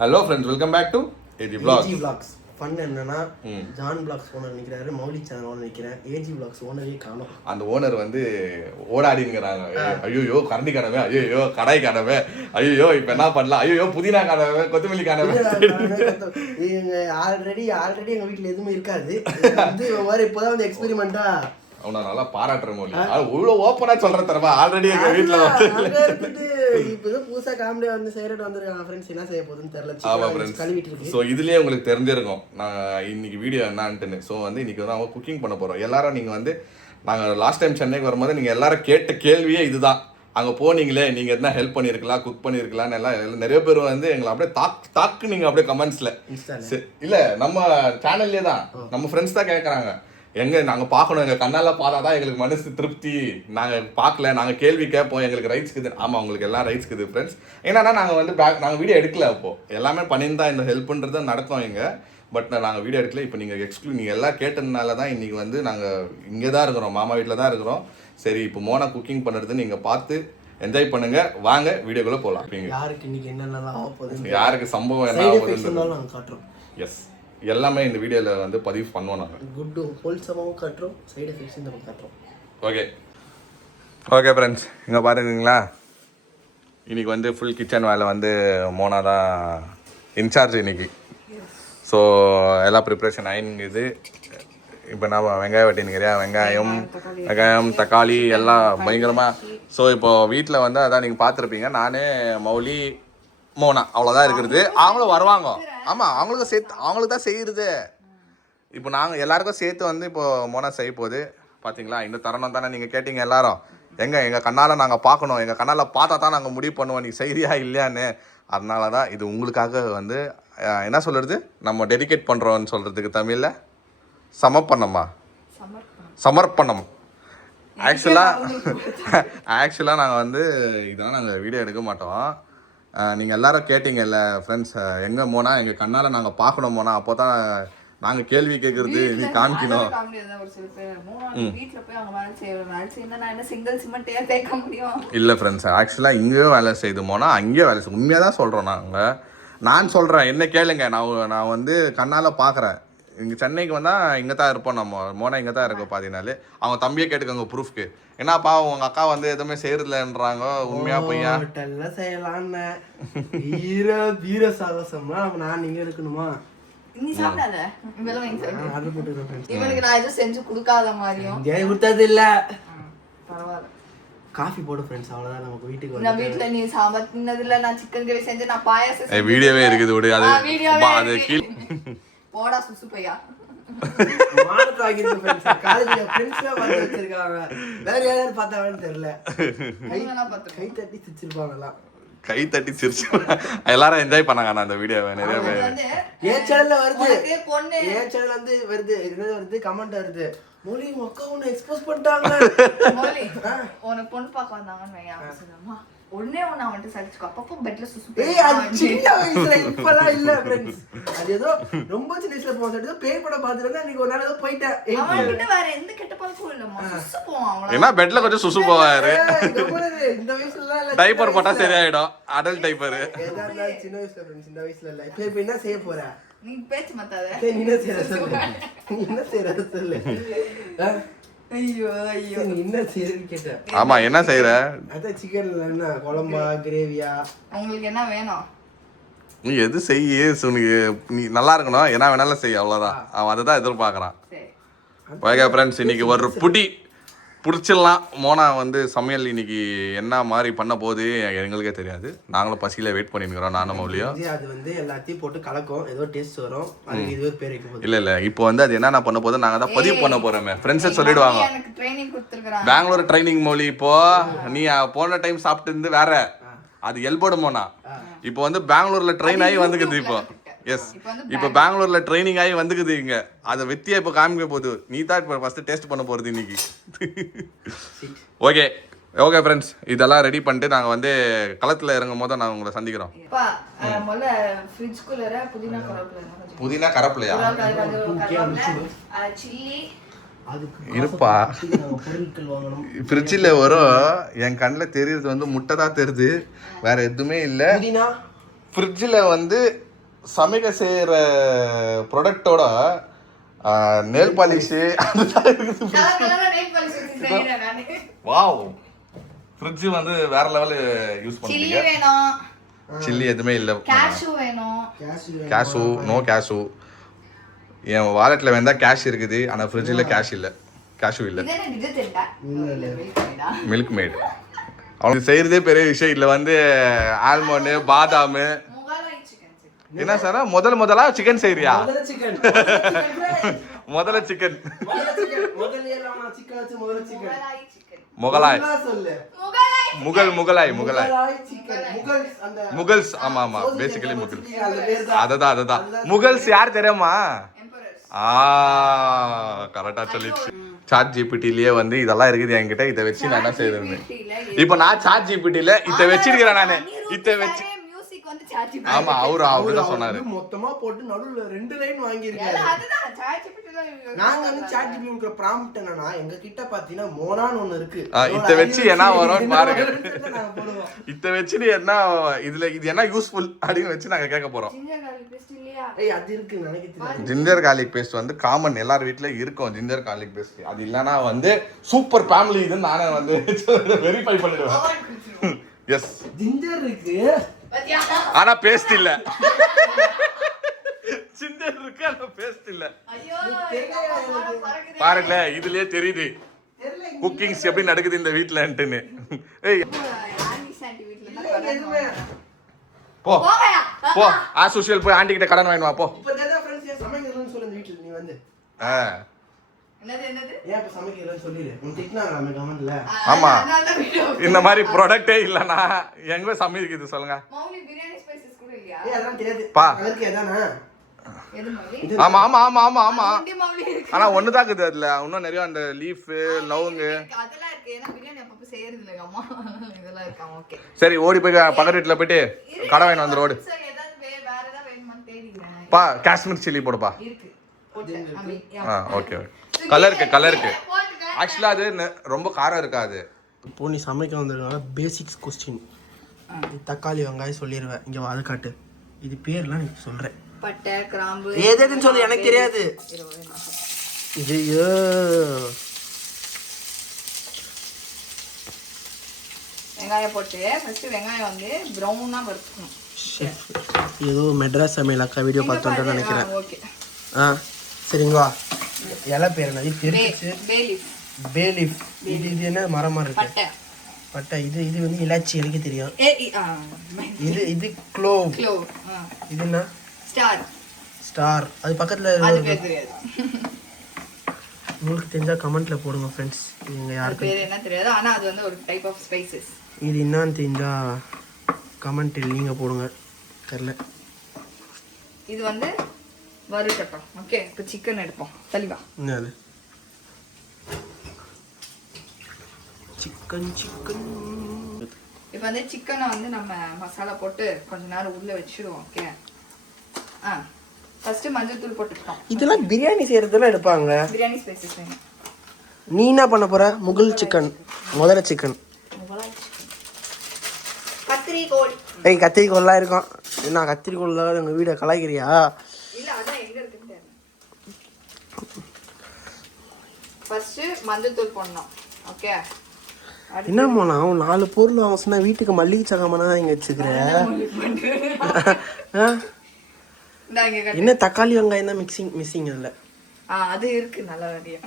Hello friends, welcome back to AG vlogs. Fun என்னன்னா John vlogs owner நிற்கிறாரு, Mouli channel owner நிற்கிறேன். AG vlogs ஓனரே காணோம். அந்த ஓனர் வந்து ஓடாடிங்கிறாங்க. ஐயோ கரண்டி காணவே, ஐயோ கடாய் காணவே, ஐயோ இப்போ என்ன பண்ணலாம், ஐயோ புதினா காணவே, கொத்தமல்லி காணவே. ஆல்ரெடி எங்கள் வீட்டில் எதுவுமே இருக்காது. வந்து இப்போதான் வந்து எக்ஸ்பெரிமெண்ட்டா அவனை நல்லா பாராட்டுறேன் மொழி. இவ்வளோ ஓப்பனா சொல்றேன் தரமா. ஆல்ரெடி எங்க வீட்டில் இப்போதான் புதுசாக காமெடியா வந்து செய்யறது வந்துருக்காங்க. ஃப்ரெண்ட்ஸ் என்ன செய்ய போகுதுன்னு தெரியல. ஆமா ஃப்ரெண்ட்ஸ், கழுவிட்டு இருக்கு. ஸோ இதுலயே உங்களுக்கு தெரிஞ்சிருக்கும் நான் இன்னைக்கு வீடியோ என்னான்ட்டுன்னு. ஸோ வந்து இன்னைக்கு வந்து அவங்க குக்கிங் பண்ண போறோம். எல்லாரும் நீங்க வந்து நாங்கள் லாஸ்ட் டைம் சென்னைக்கு வரும்போது நீங்க எல்லாரும் கேட்ட கேள்வியே இதுதான். அங்கே போனீங்களே நீங்க எதனா ஹெல்ப் பண்ணியிருக்கலாம், குக் பண்ணியிருக்கலாம்னு எல்லாம் நிறைய பேர் வந்து எங்களை அப்படியே தாக்கு நீங்க அப்படியே கமெண்ட்ஸ்ல இல்ல நம்ம சேனல்லே தான் நம்ம ஃப்ரெண்ட்ஸ் தான் கேட்குறாங்க. நாங்கள் பார்க்கணும், எங்கள் கண்ணால் பார்த்தா தான் எங்களுக்கு மனசு திருப்தி. நாங்கள் பார்க்கல, நாங்கள் கேள்வி கேட்போம், எங்களுக்கு ரைட்ஸ் இருக்குது. ஆமாம், உங்களுக்கு எல்லாம் ரைட்ஸ் இருக்குது ஃப்ரெண்ட்ஸ். ஏன்னா நாங்கள் வந்து நாங்கள் வீடியோ எடுக்கல. அப்போது எல்லாமே பண்ணியிருந்தா இந்த ஹெல்ப்புன்றது நடக்கும் இங்கே. பட் நாங்கள் வீடியோ எடுக்கல. இப்போ நீங்கள் எல்லாம் கேட்டதுனால தான் இன்றைக்கி வந்து நாங்கள் இங்கே தான் இருக்கிறோம், மாமா வீட்டில் தான் இருக்கிறோம். சரி, இப்போ மோனா குக்கிங் பண்ணுறது நீங்கள் பார்த்து என்ஜாய் பண்ணுங்க. வாங்க வீடியோக்குள்ளே போகலாம். யாருக்கு இன்னைக்கு என்னென்னலாம் ஆக போகுது, யாருக்கு சம்பவம் என்ன ஆகுதுன்னு காட்டுறோம். எஸ், எல்லாமே இந்த வீடியோவில் வந்து பதிவு பண்ணுவோம். நாங்கள் குட் ஹோல்சமாகவும் காட்டுறோம், சைடு எஃபெக்ட்ஸ் நம்ம காட்டுறோம். ஓகே ஃப்ரெண்ட்ஸ், இங்கே பாருங்களா, இன்றைக்கி வந்து ஃபுல் கிச்சன் வேலை வந்து மோனா தான் இன்சார்ஜ் இன்னைக்கு. ஸோ எல்லாம் ப்ரிப்ரேஷன் ஆயினுங்குது. இப்போ நான் வெங்காயம் வெட்டினுக்கிறேன். வெங்காயம் தக்காளி எல்லாம் பயங்கரமாக. ஸோ இப்போது வீட்டில் வந்து அதான் நீங்கள் பார்த்துருப்பீங்க, நான் மௌலி மோனா அவ்வளோதான் இருக்கிறது. அவங்களும் வருவாங்க. ஆமாம், அவங்களுக்கு தான் செய்கிறது. இப்போ நாங்கள் எல்லாருக்கும் சேர்த்து வந்து இப்போது மோனா செய்ய போகுது. பார்த்தீங்களா, இந்த தருணம் தானே நீங்கள் கேட்டீங்க எல்லாரும். எங்கள் கண்ணால் நாங்கள் பார்க்கணும், எங்கள் கண்ணால் பார்த்தா தான் நாங்கள் முடிவு பண்ணுவோம் நீ செய்கிறியா இல்லையான்னு. அதனால தான் இது உங்களுக்காக வந்து என்ன சொல்கிறது, நம்ம டெடிகேட் பண்ணுறோன்னு சொல்கிறதுக்கு தமிழில் சமர்ப்பணம். ஆக்சுவலாக நாங்கள் வந்து இதெல்லாம் நாங்கள் வீடியோ எடுக்க மாட்டோம். நீங்கள் எல்லாரும் கேட்டீங்கல்ல ஃப்ரெண்ட்ஸ், எங்கே மோனா எங்கள் கண்ணால் நாங்கள் பார்க்கணும் மோனா, அப்போ தான் நாங்கள் கேள்வி கேட்குறது நீ காமிக்கணும். இல்லை ஃப்ரெண்ட்ஸ், ஆக்சுவலாக இங்கேயும் வேலை செய்து மோனா, அங்கேயும் வேலை செய்யும். உண்மையாக தான் சொல்கிறோம். நான் சொல்கிறேன், என்ன கேளுங்க. நான் வந்து கண்ணால் பார்க்குறேன். இங்கே சென்னைக்கு வந்தால் இங்கே தான் இருப்போம். நம்ம மோனா இங்கே தான் இருக்கோம். பார்த்தீங்கனாலே அவங்க தம்பியே கேட்டுக்கோங்க ப்ரூஃப்க்கு. என்னப்பா உங்கள் அக்கா வந்து எதுவுமே செய்யறதில்லன்றாங்க, உண்மையா பொய்யா? செய்யலான்னு வீர சாகசம்லாம் நான் நீங்க இருக்கணுமா? நீ சாப்பிடாத, இவனுக்கு நான் எதுவும் செஞ்சு கொடுக்காத மாதிரியும் கொடுத்தது இல்ல. பரவாயில்ல, காஃபி போடு ஃப்ரெண்ட்ஸ், அவ்வளவுதான். நமக்கு வீட்டுக்கு நான் வீட்ல நீ சாம்பார் தின்னது இல்ல, நான் சிக்கன் கிரேவி செஞ்சு, நான் பாயாசம் வீடியோவே இருக்குது. விடு, அது போடா சுசு பையா. கை தட்டி சிரிச்சு எல்லாரும் என்ஜாய் பண்ணாங்க அந்த வீடியோவை. நிறைய பேர் என் சேனல்ல வருது, என் சேனல் வந்து வருது கமெண்ட் வருது, மொழி மக்கா உன்னை எக்ஸ்போஸ் பண்ணிட்டாங்க. உனக்கு பொண்ணு பார்க்க வந்தாங்கன்னு ஒன்னே ஒண்ணு அவன்ட்டு சரிச்சுக்கோ. அப்பப்போ பெட்ல சுசு. சின்ன வயசுல, இப்பெல்லாம் இல்ல ஃப்ரெண்ட்ஸ். அது ஏதோ ரொம்ப சின்ன வயசுல போறது பேய் படம் பார்த்துட்டு அன்னைக்கு ஒரு நாள் ஏதோ போயிட்டேன். அவன்கிட்ட வேற எந்த கெட்ட பழக்கமும் இல்லம்மா, சுசு போவான் அவன். ஏன்னா பெட்ல கொஞ்சம் சுசு போவாரு. இந்த வயசுல டைப்பர் போட்டா சரியாயிடும், அடல்ட் டைப்பர். சின்ன வயசுல ஃப்ரெண்ட்ஸ், இந்த வயசுல இல்ல. இப்ப என்ன செய்ய போற நீ? பேச்சு மாத்தாத. நீ என்ன செய்யற சொல்லு. ஐயோ என்ன செய்யறன்னு கேட்டேன். ஆமா, என்ன செய்யற? அதான் சிக்கன்ல என்ன குழம்பா கிரேவியா? உங்களுக்கு என்ன வேணும்? நீ எது செய்ய, நீ நல்லா இருக்கணும், என்ன வேணாலும் செய்ய, அவ்வளோதான். அவன் அதை தான் எதிர்பார்க்குறான். ஓகே ஃப்ரெண்ட்ஸ், இன்னைக்கு ஒரு பிடிச்சிடலாம். மோனா வந்து சமையல் இன்னைக்கு என்ன மாதிரி பண்ண போகுது எங்களுக்கே தெரியாது. நாங்களும் பசியில் வெயிட் பண்ணிருக்கிறோம். நானும் மௌலியும். அது வந்து எல்லாத்தையும் போட்டு கலக்கும், ஏதோ டேஸ்ட் வரும். அதுக்கு இது ஒரு பேர் வைக்க போகுது. இல்லை இப்போ வந்து அது என்னென்ன பண்ண போகுது நாங்கள் தான் பதிவு பண்ண போகிறோமே. ஃப்ரெண்ட்ஸே சொல்லிடுவாங்க. பெங்களூர் ட்ரைனிங் மௌலி. இப்போ நீ போன டைம் சாப்பிட்டு இருந்து வேற, அது எல்போடு மோனா. இப்போ வந்து பெங்களூர்ல ட்ரெயின் ஆகி வந்துக்குது. இப்போ பெங்களூர்ல ட்ரைனிங் ஆகி வந்துக்குது இங்க. அதை வெத்தியா இப்போ காமிக்க போகுது. நீ தான் இப்போ ஃபர்ஸ்ட் டேஸ்ட் பண்ண போறது இன்னைக்கு. ஓகே ஃப்ரெண்ட்ஸ், இதெல்லாம் ரெடி பண்ணிட்டு நாங்கள் வந்து களத்தில் இறங்கும் போது நான் உங்களை சந்திக்கிறோம். புதினா கரப்பிலையா இருப்பா? ஃப்ரிட்ஜில் வரும். என் கண்ணில் தெரியுறது வந்து முட்டை தான் தெரியுது, வேற எதுவுமே இல்லை. ஃப்ரிட்ஜில் வந்து சமைக்க செய்கிற ப்ராடக்டோட நெல் பாலிஷு அதுதான் இருக்குது. கலர் கலரா நெயில் பாலிஷ் வச்சு செய்றேன் நானு. வாவ், ஃப்ரிட்ஜ் வந்து வேற லெவல் யூஸ் சில்லி பண்ணுறீங்க. வேணும், சில்லி எதுவுமே இல்லை. கேஷ்யூ வேணும். Cash no cash. என் வாலெட்டில் வேணா கேஷ் இருக்குது, ஆனால் ஃப்ரிட்ஜில் கேஷ் இல்லை, கேஷு இல்லை. இது என்ன டிஜிட்டல்டா? இல்ல வெயிட்டா. மில்க் மேட் அவனுக்கு செய்கிறதே பெரிய விஷயம். இல்லை வந்து ஆல்மண்டு பாதாம். முகலாய் சிக்கன். என்ன சார் முதலா சிக்கன் செய்யறியா? முதல்ல சிக்கன் முதல்ல சிக்கன் முதல்ல எல்லாம் சிக்கன் வச்சு முதல்ல சிக்கன் முகலாய் சிக்கன். முகலாய் சொல்லு முகலாய் முகலாய் சிக்கன் முகல்ஸ் அந்த முகல்ஸ். ஆமா பேசிக்கலி முகல்ஸ். அந்த பேர் தான். அதுதான் முகல்ஸ் யார் தெரியுமா? எம்பரர்ஸ். கரெக்டா சொல்லிச்சு. சாட் ஜிபிடிலயே வந்து இதெல்லாம் இருக்குது என்கிட்ட, இதை வச்சு நான் என்ன செய்யறேன்னு. இப்போ நான் சாட் ஜிபிடில இதை வச்சிருக்கிறேன் நானு. இதை வச்சு மியூசிக் வந்து சாட் ஜிபிடி. ஆமா அவரு அப்படிதான் சொன்னாரு. மொத்தமா போட்டு நடுவுல 2 லைன் வாங்கி இருக்காரு. அதுதான் சாட் ஜிபிடி. நாங்க வந்து சாட் ஜிபிடி கொடுக்குற ப்ராம்ப்ட் என்னன்னா, எங்க கிட்ட பாத்தீங்கன்னா மோனான்னு ஒண்ணு இருக்கு. இதை வச்சு என்ன வரும்னு பாருங்க. நாங்க போடுவோம். இதை வச்சு நீ என்ன இதுல இது என்ன யூஸ்ஃபுல் அப்படின்னு வச்சு நாங்க கேட்க போறோம். ஜிஞ்சர் கார்லிக் பேஸ்ட் இல்லையா? ஏய் அது இருக்கு நினைக்கிறேன். ஜிஞ்சர் கார்லிக் பேஸ்ட் வந்து காமன், எல்லார் வீட்லயும் இருக்கும் ஜிஞ்சர் கார்லிக் பேஸ்ட். அது இல்லனா வந்து சூப்பர் ஃபேமிலி இதுன்னு நானே வந்து வெரிஃபை பண்ணிடுவேன். எஸ் ஜிஞ்சர் இருக்கு. பாத்தியா? ஆனா பேஸ்ட் இல்ல. ஜிஞ்சர் இருக்கு ஆனா பேஸ்ட் இல்ல. ஐயோ பறக்குதே. பாருங்க இதுலயே தெரியுது குக்கிங்ஸ் எப்படி நடக்குது இந்த வீட்லன்ட்டுன்னு. ஏய் ஆண்டி சாண்டி வீட்ல எதுவுமே போ போகயா. போ ஆஸ் யூஷுவல் போய் ஆண்டி கிட்ட கடன் வாங்கிட்டு வா போ. இப்ப தான் ஃப்ரெண்ட்ஸ் ஏன் சமைக்கிறதுன்னு சொல்லு இந்த வீட்ல நீ வந்து. என்னது ஏன் இப்ப சமைக்கிறதுன்னு சொல்லிடு. உன் திட்டினாங்க கமெண்ட்ல. ஆமா. அதனால வீடியோ. இந்த மாதிரி ப்ராடக்ட்டே இல்லனா எங்க சமைக்குது சொல்லுங்க. மௌலி பிரியாணி ஸ்பைசஸ் கூட இல்லையா? ஏய் அதெல்லாம் தெரியாது. பா. அதற்கு எதானே? எது மௌலி? ஆமா ஆமா ஆமா ஆமா ஆமா. மௌலி மௌலி இருக்கு. ஆனா ஒண்ணுதான் இருக்குது அதுல. இன்னும் நிறைய அந்த லீஃப் லவங்கு அதெல்லாம் இருக்கு. ஏன்னா பிரியாணி அப்பப்ப செய்யறது இல்ல அம்மா. இதெல்லாம் இருக்கா? ஓகே. சரி ஓடி போய் பக்கத்து வீட்டுல போயிட்டு கடை வாங்கி வந்து ரோடு. சரி ஏதாவது வேற ஏதாவது வேணுமான்னு தேடிக்கிறேன். பா காஷ்மீர் சில்லி போடுப்பா. இருக்கு. போட்டு அமி. ஓகே கலருக்கு ஆக்சுவலா அது ரொம்ப காரம் இருக்காது. இப்போ நீ சமைக்க வந்திருக்கனால பேசிக்ஸ் கொஸ்டின். தக்காளி வெங்காயம் சொல்லிடுவேன். இங்கே வாது காட்டு. இது பேர்லாம் நீ சொல்கிறேன். பட்டை கிராம்பு எதுன்னு சொல்லு, எனக்கு தெரியாது. இது வெங்காயம் போட்டு ஃபர்ஸ்ட் வெங்காயம் வந்து ப்ரௌனா வறுக்கணும். ஏதோ மெட்ராஸ் சமையல் அக்கா வீடியோ பார்த்தோன்னு நினைக்கிறேன். ஓகே. சரிங்களா. இலை பேர் என்ன தெரிஞ்சிச்சு? பேலீஃப். இது என்ன மரமா இருக்கு? பட்டை. இது வந்து இலாச்சி எனக்கு தெரியும். இது க்ளோவ். இது என்ன? ஸ்டார். அது பக்கத்துல அது பேர் தெரியாது. உங்களுக்கு தெரிஞ்சா கமெண்ட்ல போடுங்க ஃப்ரெண்ட்ஸ். நீங்க யாருக்கு பேர் என்ன தெரியாது, ஆனா அது வந்து ஒரு டைப் ஆஃப் ஸ்பைசஸ். இது என்னன்னு தெரிஞ்சா கமெண்ட்ல நீங்க போடுங்க. தெரியல. இது வந்து வறுக்கட்டும். ஓகே, இப்போ சிக்கன் எடுப்போம். தெளிவா என்னது? சிக்கன். இப்போ வந்து சிக்கனை வந்து நம்ம மசாலா போட்டு கொஞ்ச நேரம் உள்ள வச்சிடுவோம். ஓகே. ஃபர்ஸ்ட் மஞ்சள் தூள் போட்டுட்டோம். இதெல்லாம் பிரியாணி செய்யறதுல எடுப்பாங்க. பிரியாணி ஸ்பைசஸ் வேணும். நீ என்ன பண்ண போற? முகல் சிக்கன். முதல்ல சிக்கன். கத்திரிக்கோல். ஏய் கத்திரிக்கோல்லாம் இருக்கும். என்ன கத்திரிக்கோல் உங்க வீட கலாய்க்கிறியா? இல்ல அதான் எங்க இருக்குன்னு. ஃபர்ஸ்ட் மஞ்சள் தூள் போடணும். ஓகே. என்னம்மா நான் 4 பொருள் வாங்க சொன்னா வீட்டுக்கு மல்லிகை சகமனா இங்க வச்சுக்கிற. என்ன தக்காளி வெங்காயம் தான் மிஸ்ஸிங் இல்ல. அது இருக்கு நல்ல வேலையா.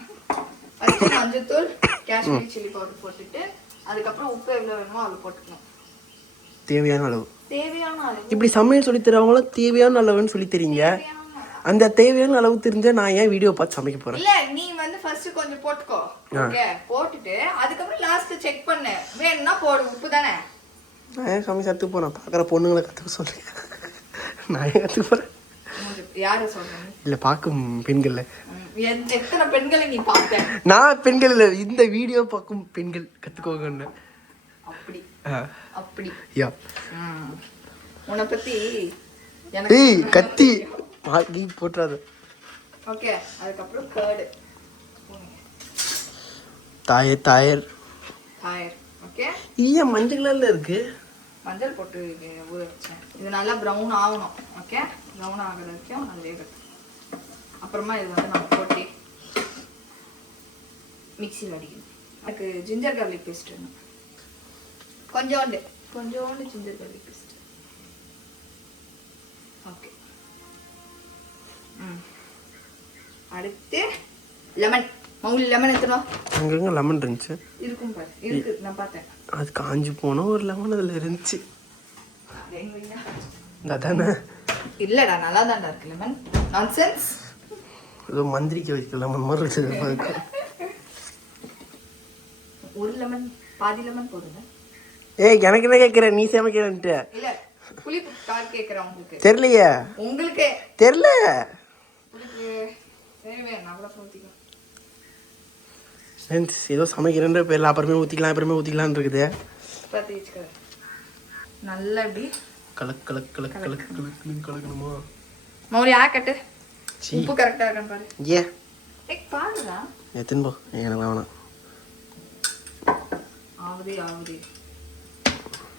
ஃபர்ஸ்ட் மஞ்சள் தூள், காஷ்மீரி சில்லி பவுடர் போட்டுட்டு அதுக்கப்புறம் உப்பு எவ்வளவு வேணுமோ அது போட்டுக்கணும். தேவையான அளவு. அளவு. இப்படி சமையல் சொல்லி தரவங்களும் தேவையான அளவுன்னு சொல்லி தரீங்க. அந்த தேவையான அளவு தெரிஞ்சா நான் ஏன் வீடியோ பார்த்து சமைக்க போறேன்? இல்ல நீ வந்து ஃபர்ஸ்ட் கொஞ்சம் போட்டுக்கோ. ஓகே, போட்டுட்டு அதுக்கப்புறம் லாஸ்ட்ல செக் பண்ணு. வேணும்னா போடு. உப்பு தானே. நான் ஏன் சமைக்க கற்றுக்க போறேன்? பார்க்குற பொண்ணுங்களை கற்றுக்க சொல்றேன். நான் ஏன் கற்றுக்க போறேன்? யார சொல்றேன்? இல்ல பார்க்கும் பெண்கள்ல எத்தனை பெண்களை நீ பார்த்த? நான் பெண்கள் இல்ல, இந்த வீடியோ பார்க்கும் பெண்கள் கத்துக்கோங்க. அப்படி யா. உன்னை பத்தி ஏய் கத்தி பாக்கி போட்றாத. ஓகே, அதுக்கப்புறம் கர்ட். தாயர். ஓகே. இது மஞ்சள் கலர்ல இருக்கு. மஞ்சள் போட்டு ஊற வச்சேன். இது நல்லா ப்ரௌன் ஆகணும். ஓகே, ப்ரௌன் ஆகிற வரைக்கும் அது வேகட்டும். அப்புறமா இது வந்து நம்ம போட்டு மிக்சியில் அடிக்கணும். எனக்கு ஜிஞ்சர் கார்லிக் பேஸ்ட் வேணும். கொஞ்சோண்டு ஜிஞ்சர் கார்லிக் பேஸ்ட். ஓகே. அடுத்து லெமன். மவுலி லெமன் எடுத்துனோம். அங்கங்க லெமன் இருந்துச்சு. இருக்கும் பாரு, இருக்கு, நான் பார்த்தேன். அது காஞ்சி போன ஒரு லெமன் அதில் இருந்துச்சு. அதானே? இல்லடா, நல்லா தான்டா இருக்கு லெமன். நான்சென்ஸ். ஏதோ மந்திரிக்க வைக்க லெமன் மாதிரி இருக்குது. ஒரு லெமன், பாதி லெமன் போடுங்க. ஏய், எனக்கு என்ன கேட்குற? நீ சமைக்கிறேன்ட்டு. இல்ல, புளிப்பு கார் கேட்குறேன் உங்களுக்கு. தெரியலையே. உங்களுக்கு தெரியல. புளிப்பு தேவை, நான் கூட ஊற்றிக்கலாம். ஏதோ சமைக்கிறேன்ற பேரில் அப்புறமே ஊற்றிக்கலான்னு இருக்குது. பார்த்து வச்சுக்கிறேன். நல்லா இப்படி கலக்கணுமா? மௌலி கட்டு. உப்பு கரெக்டாக இருக்கான்னு பாரு. ஏ பாருடா. எத்தனை போ எனக்கு வேணாம். ஆகுது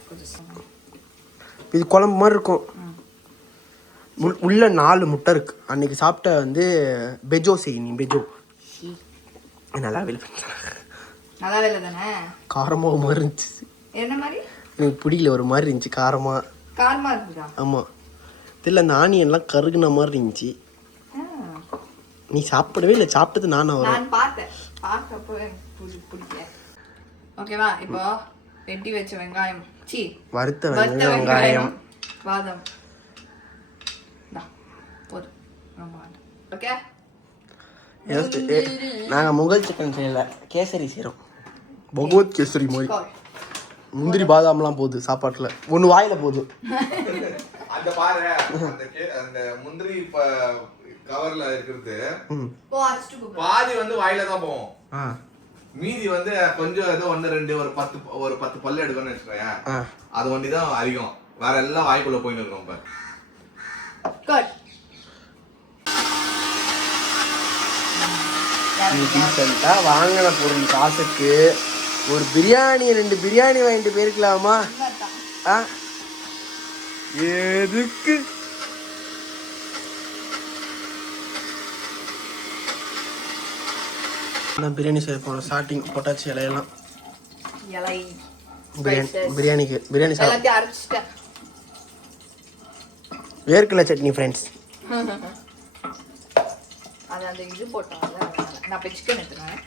கொஞ்சம். இது குழம்பு மாதிரி இருக்கும். உள்ள 4 முட்டை இருக்கு. அன்னைக்கு சாப்பிட்ட வந்து பெஜோ நீ பெஜோ நல்லாவே இல்லை தானே? காரமாக ஒரு மாதிரி இருந்துச்சு. என்ன மாதிரி? எனக்கு பிடிக்கல, ஒரு மாதிரி இருந்துச்சு காரமாக. காரமாக இருக்குதா? ஆமாம், தெரியல. அந்த ஆனியன்லாம் கருகுன மாதிரி இருந்துச்சு. நீ சாப்பிடவே இல்லை. சாப்பிட்டது நான் பார்த்தேன். பார்க்கப்போ எனக்கு பிடிக்கல. ஓகேவா? இப்போ வெட்டி வச்ச வெங்காயம், வறுத்த வெங்காயம், பாதம் போதும். ஓகே, நாங்கள் முகல் சிக்கன் செய்யலை, கேசரி செய்கிறோம். பகவத் கேசரி மாதிரி. முந்திரி பாதாம்லாம் போகுது சாப்பாட்டில். ஒன்று வாயில் போகுது. அந்த பாரு, அந்த முந்திரி கவர்ல இருக்கிறது பாதி வந்து வாயில தான் போவோம். மீதி வந்து கொஞ்சம் ஏதோ 1 2 ஒரு 10 பல்லு எடுக்கணும்னு வச்சுக்கோங்க. அது ஒண்டி தான் அதிகம். வேற எல்லாம் வாய்க்குள்ள போயின்னு இருக்கோம். இப்ப டீசெண்டாக வாங்கின பொருள் காசுக்கு ஒரு பிரியாணி 2 பிரியாணி வாங்கிட்டு போயிருக்கலாமா? எதுக்கு? பிரியாணி செய்ய போகிறோம். ஸ்டார்டிங் போட்டாச்சு இலையெல்லாம். பிரியாணி சாப்பிட்டு வேர்க்கடலை சட்னி ஃப்ரெண்ட்ஸ். அது அந்த இது போட்டோம்ல, நான் சிக்கன் எடுத்துறேன்.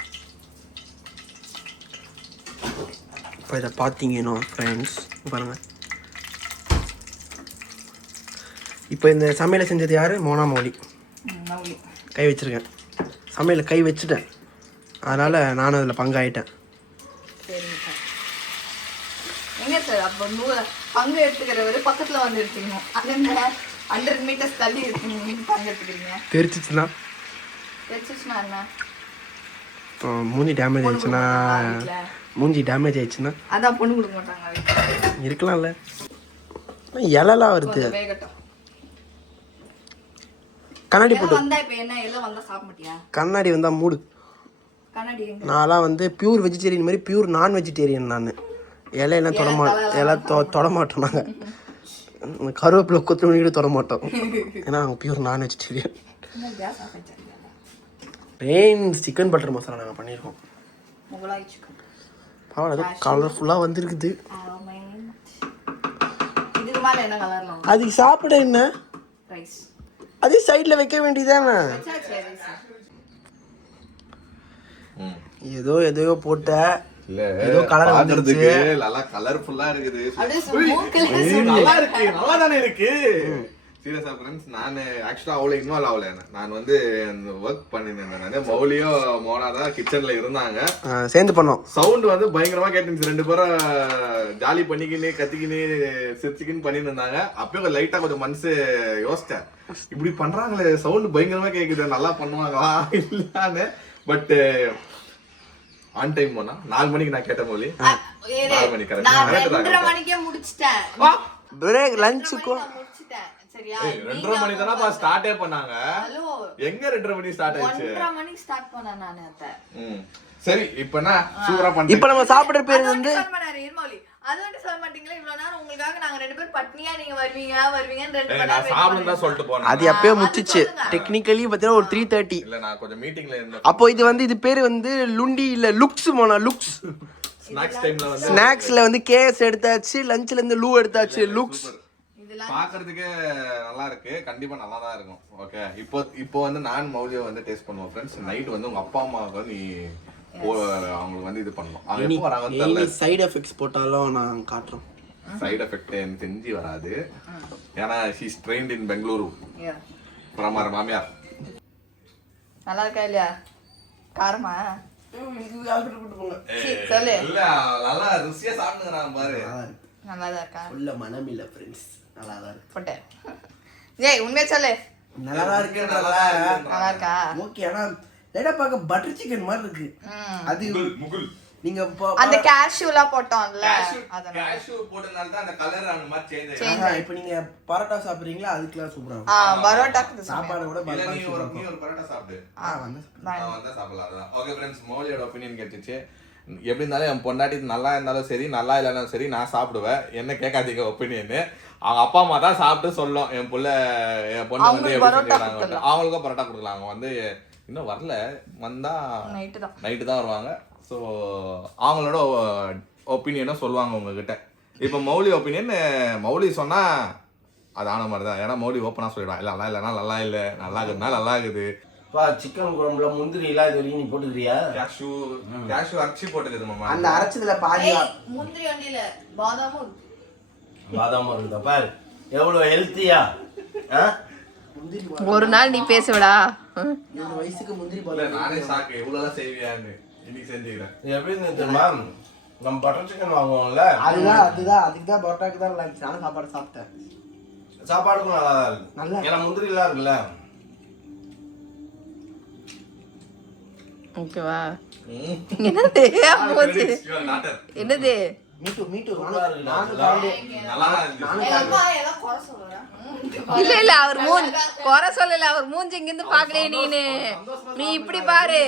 இப்போ இதை பார்த்தீங்கன்னா ஃப்ரெண்ட்ஸ் பாருங்கள். இப்போ இந்த சமையலை செஞ்சது யார்? மௌலி. கை வச்சுருக்கேன். சமையலை கை வச்சுட்டேன். அதனால் நானும் அதில் பங்காயிட்டேன். எங்க சார் அப்போ பங்கு எடுத்துக்கிறவர் பக்கத்தில் வந்து எடுத்துக்கணும். அது என்ன 100 மீட்டர்ஸ் தள்ளி இருக்கீங்க பங்கு எடுத்துக்கிறீங்க? தெரிச்சிச்சுன்னா என்ன? மூஞ்சி டேமேஜ் ஆயிடுச்சுன்னா அதான் பொண்ணு கொடுக்க மாட்டாங்க. இருக்கலாம்ல. இலலாம் வருது. கண்ணாடி போட்டு வந்தா இப்போ என்ன எல்லாம் வந்தா சாப்பிட மாட்டியா? கண்ணாடி வந்தா மூடு. கண்ணாடி நான்லாம் வந்து பியூர் வெஜிடேரியன் மாதிரி பியூர் நான் வெஜிடேரியன். நான் இலையெல்லாம் தொடமாட்டோம். நாங்கள் கருவேப்பிலை கொத்தமல்லி கூட தொடமாட்டோம். ஏன்னா நாங்கள் பியூர் நான் வெஜிடேரியன். சிக்கன் பட்டர் மசாலா நாங்கள் பண்ணியிருக்கோம். பரவாயில்ல, அது கலர்ஃபுல்லாக வந்துருக்குது. அதுக்கு சாப்பிட என்ன? அது சைடில் வைக்க வேண்டியதானே? ஏதோ போட்ட ஏதோ கலர் வந்துருக்கு. நல்லா கலர்ஃபுல்லா இருக்குது. நல்லா இருக்கு. நல்லா தானே இருக்கு. சீரியஸா ஃப்ரெண்ட்ஸ், நான் ஆக்சுவலா அவ்வளோ இன்வால்வ் ஆகல. நான் வந்து ஒர்க் பண்ணிருந்தேன். மௌலியோ மோனா தான் கிச்சன்ல இருந்தாங்க. சேர்ந்து பண்ணோம். சவுண்ட் வந்து பயங்கரமா கேட்டுச்சு. 2 பேரும் ஜாலி பண்ணிக்கின்னு கத்திக்கின்னு சிரிச்சுக்கின்னு பண்ணிட்டு இருந்தாங்க. அப்பயே லைட்டா கொஞ்சம் மனசு யோசிச்சேன், இப்படி பண்றாங்களே, சவுண்ட் பயங்கரமா கேக்குது, நல்லா பண்ணுவாங்களா இல்லான்னு. பட் ஆன் டைம் போனா 4 மணிக்கு நான் கேட்ட மொழி 4 மணி கரெக்டா முடிச்சிட்டேன். பிரேக் லஞ்சுக்கும் சரியா? 2:30 மணி தானப்பா ஸ்டார்ட்டே பண்ணாங்க. எங்க 2:30 மணி ஸ்டார்ட் ஆயிடுச்சு? 1:30 மணிக்கு ஸ்டார்ட் பண்ணேன் நான். சரி இப்போ என்ன சூப்பரா இப்போ பண்ணிட்டு நம்ம சாப்பிடுற பேர் வந்து அது வந்து சொல்ல மாட்டீங்களா இவ்வளவு நேரம் உங்களுக்காக நாங்க 2 பேரும் பட்னியா நீங்க வருவீங்க வருவீங்கன்னு 2 நான் பேரும் சாப்பிடணும் தான் சொல்லிட்டு போனேன். அது எப்பயோ முச்சிச்சு டெக்னிக்கலி பார்த்தீங்கன்னா ஒரு 3:30. இல்ல நான் கொஞ்சம் மீட்டிங்ல இருந்தேன். அப்போ இது வந்து இது பேர் வந்து லுண்டி இல்ல லுக்ஸ் மோனா லுக்ஸ். ஸ்நாக்ஸ் டைம்ல வந்து ஸ்நாக்ஸ்ல வந்து கேஎஸ் எடுத்தாச்சு, லஞ்ச்ல இருந்து லூ எடுத்தாச்சு. லுக்ஸ் பாக்குறதுக்கு நல்லா இருக்கு, கண்டிப்பா நல்லா தான் இருக்கும். ஓகே, இப்போ வந்து நான் மௌலியை வந்து டேஸ்ட் பண்ணுவோம் ஃப்ரெண்ட்ஸ். நைட் வந்து உங்க அப்பா அம்மாவுக்கு வந்து நீ அவங்களுக்கு வந்து இது பண்ணணும். அவங்க எப்போ வராங்க தெரியல. சைடு எஃபெக்ட்ஸ் போட்டாலும் நான் காட்டுறோம். சைடு எஃபெக்ட் எனக்கு தெரிஞ்சு வராது, ஏன்னா she is trained in Bengaluru from அவர் மாமியார். நல்லா இருக்கா இல்லையா? காரமா சொல்லு. இல்ல நல்லா ருசியா சாப்பிடுறாங்க பாரு. நல்லா தான் இருக்கா? உள்ள மனம் இல்ல ஃப்ரெண்ட்ஸ், நல்லா தான் இருக்கு. போட்டேன். ஏய் உண்மையா சொல்லு. நல்லா தான் இருக்கு. நல்லா இருக்கா? ஓகே. ஆனா லைட்டா பார்க்க பட்டர் சிக்கன் மாதிரி இருக்கு. அது முகுல் நீங்க அந்த கேஷ்யூலா போட்டோம்ல கேஷ்யூ போட்டனால தான் அந்த கலர் அந்த மாதிரி சேஞ்ச் ஆயிடுச்சு. இப்போ நீங்க பரோட்டா சாப்பிடுறீங்களா, அதுக்குலாம் சூப்பரா இருக்கும். பரோட்டாக்கு சாப்பாடு கூட இல்ல நீ ஒரு பரோட்டா சாப்பிடு. வந்து சாப்பிடலாம். அதான் ஓகே ஃப்ரெண்ட்ஸ், மௌலியோட ஒப்பீனியன் கேட்டுச்சு. எப்படி இருந்தாலும் என் பொண்டாட்டி நல்லா இருந்தாலும் சரி நல்லா இல்லைனாலும் சரி நான் சாப்பிடுவேன். என்ன கேட்காதீங்க ஒப்பீனியன். அவங்க அப்பா அம்மா தான் சாப்பிட்டு சொல்லும் என் பொண்ணு வந்து எப்படி செஞ்சுக்கிறாங்க. அவங்களுக்கும் பரோட்டா கொடுக்கலாம். அவங்க வந்து இன்னும் வரல, வந்தா நைட்டு தான் வருவாங்க. ஸோ அவங்களோட ஒப்பீனியனும் சொல்லுவாங்க உங்ககிட்ட. இப்போ மௌலி ஒப்பீனியன், மௌலி சொன்னா அது ஆன மாதிரி தான். ஏன்னா மௌலி ஓப்பனாக சொல்லிடுவான், இல்லை நல்லா இல்லைனா நல்லா இல்லை, நல்லா இருக்குதுன்னா நல்லா இருக்குது. சிக்கன் குழம்புல முந்திரி எல்லாம் இது வரைக்கும் நீ போட்டுக்கிறியா? கேஷ்யூ அரைச்சி போட்டுக்குது மாமா. அந்த அரைச்சதுல பாதி முந்திரி ஒண்டில பாதாமும் இருக்குதா பாரு, எவ்வளவு ஹெல்த்தியா. ஒரு நாள் நீ பேசுவடா. இந்த வயசுக்கு முந்திரி இல்ல நானே சாக்கு எவ்வளவுதான் செய்வியான்னு இன்னைக்கு செஞ்சுக்கிறேன். எப்படின்னு தெரியுமா, நம்ம பட்டர் சிக்கன் வாங்குவோம்ல, அதுதான் பரோட்டாக்கு தான் லஞ்ச். நானும் சாப்பாடு சாப்பிட்டேன். சாப்பாடுக்கும் நல்லா தான் இருக்கு. நல்லா ஏன்னா முந்திரி எல்லாம் இருக்குல்ல. ஓகேவா? என்னது என்னது மீட்டு இல்ல இல்ல அவர் குறை சொல்லல. அவர் மூஞ்சி இங்க இருந்து பாக்கலையே நீ இப்படி பாரு,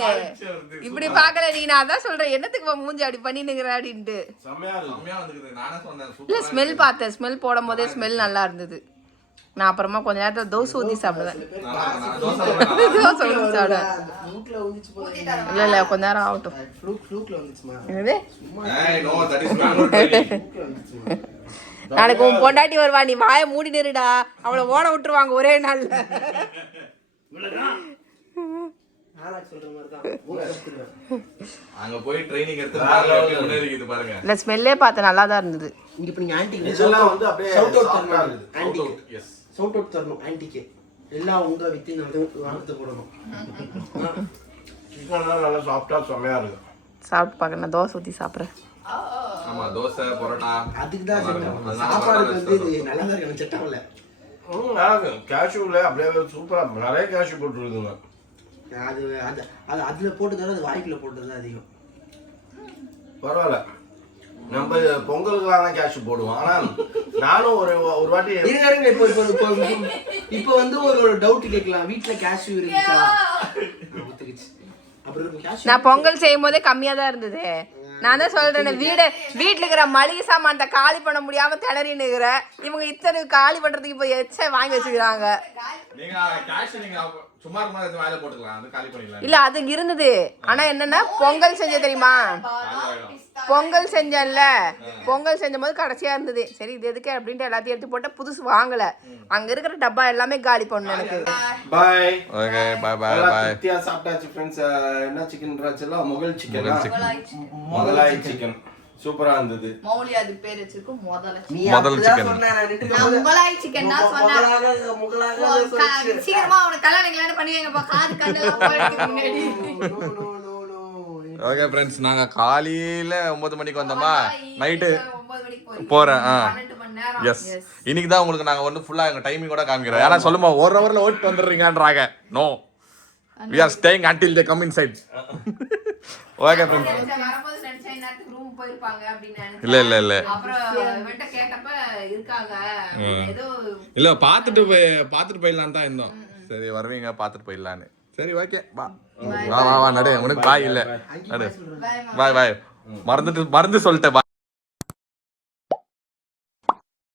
இப்படி பாக்கல நீ. நான் அதான் சொல்றேன், என்னத்துக்கு மூஞ்சி அப்படி பண்ணினுங்கிற அப்படின்ட்டு. இல்ல ஸ்மெல் பார்த்தேன், ஸ்மெல் போடும் போதே ஸ்மெல் நல்லா இருந்தது. நான் அப்புறமா கொஞ்ச நேரத்துல தோசை ஊத்தி சாப்பிடுவேன். இல்ல இல்ல கொஞ்ச நேரம் ஆகட்டும். நாளைக்கு உன் பொண்டாட்டி வருவா, நீ வாய மூடி நிறுடா, அவளை ஓட விட்டுருவாங்க ஒரே நாள்ல. அங்க போய் ட்ரைனிங் எடுத்து பாருங்க. இல்ல ஸ்மெல்லே பார்த்து நல்லா தான் இருந்தது. இங்க இப்ப நீங்க ஆன்ட்டி இதெல்லாம் வந்து அப்படியே ஷவுட் அவுட் தரணும். ஆன்ட்டி எஸ் ஷவுட் அவுட் தரணும். ஆன்ட்டிக்கு எல்லாம் உங்க வித்தின் வந்து வாங்கத்து போடணும். சிக்கன் நல்லா சாஃப்ட்டா செமையா இருக்கு. சாப்பிட்டு பார்க்கணும். தோசை ஊத்தி சாப்பிடுறேன். ஆமா தோசை பரோட்டா அதுக்கு தான் சாப்பாடு வந்து நல்லா தான் இருக்கு. செட்டாகல. கேஷ்யூல அப்படியே சூப்பரா நிறைய கேஷ்யூ போட்டுருக்குங்க. அது அது அது அதுல போட்டதால அது வாய்க்குள்ள போட்டது அதிகம். பரவாயில்ல, நம்ம பொங்கலுக்கான கேஷ்யூ போடுவோம். ஆனா நானும் ஒரு வாட்டி இருங்க. இப்போ வந்து ஒரு டவுட் கேட்கலாம், வீட்டுல கேஷ்யூ இருந்துச்சா? நான் பொங்கல் செய்யும் போதே கம்மியா தான் இருந்தது. நான் தான் சொல்றேன், வீட்டுல இருக்கிற மளிகை சாமான் காலி பண்ண முடியாம திணறின்னு இருக்கிற இவங்க இத்தனை காலி பண்றதுக்கு இப்ப எச்ச வாங்கி வச்சுக்கிறாங்க. இல்ல அது இருந்தது. ஆனா என்னன்னா பொங்கல் செஞ்ச தெரியுமா, பொங்கல் செஞ்சேன்ல, பொங்கல் செஞ்ச போது கடைசியா இருந்தது. சரி இது எதுக்கு அப்படின்ட்டு எல்லாத்தையும் எடுத்து போட்ட, புதுசு வாங்கல. அங்க இருக்கிற டப்பா எல்லாமே காலி பண்ணணும் எனக்கு. Bye okay bye bye bye. Diya சாப்பிட்டாச்சு ஃப்ரெண்ட்ஸ். என்ன சிக்கன் ராச்சல முகல் சிக்கன் சிக்கன் சூப்பரா இருந்தது. மௌலி அது பேர் வச்சிருக்கு முதல்ல சிக்கன். நான் முகலாய் சிக்கன் தான் சொன்னேன். சீக்கிரமா அவன கல்யாணம் பண்ணுவீங்கப்பா, காது கண்ணெல்லாம் போயிடுது முன்னாடி. ஓகே ஃப்ரெண்ட்ஸ், நாங்க காலையில 9 மணிக்கு வந்தோமா, நைட்டு போறேன். எஸ் இன்னைக்கு தான் உங்களுக்கு நாங்க வந்து ஃபுல்லா எங்க டைமிங் கூட காமிக்கிறோம். ஏன்னா சொல்லுமா 1 ஹவர்ல ஓட்டு வந்துடுறீங்கன்றாங்க. No, we are staying until they come inside. Okay friends. இல்ல இல்ல இல்ல இல்ல பாத்துட்டு போயிடலாம் தான் இருந்தோம். சரி வருவீங்க பாத்துட்டு போயிடலான்னு. சரி ஓகே வா வா வா வா நடு உனக்கு பாய் இல்லை நடு பாய் பாய் மறந்து சொல்லிட்டேன்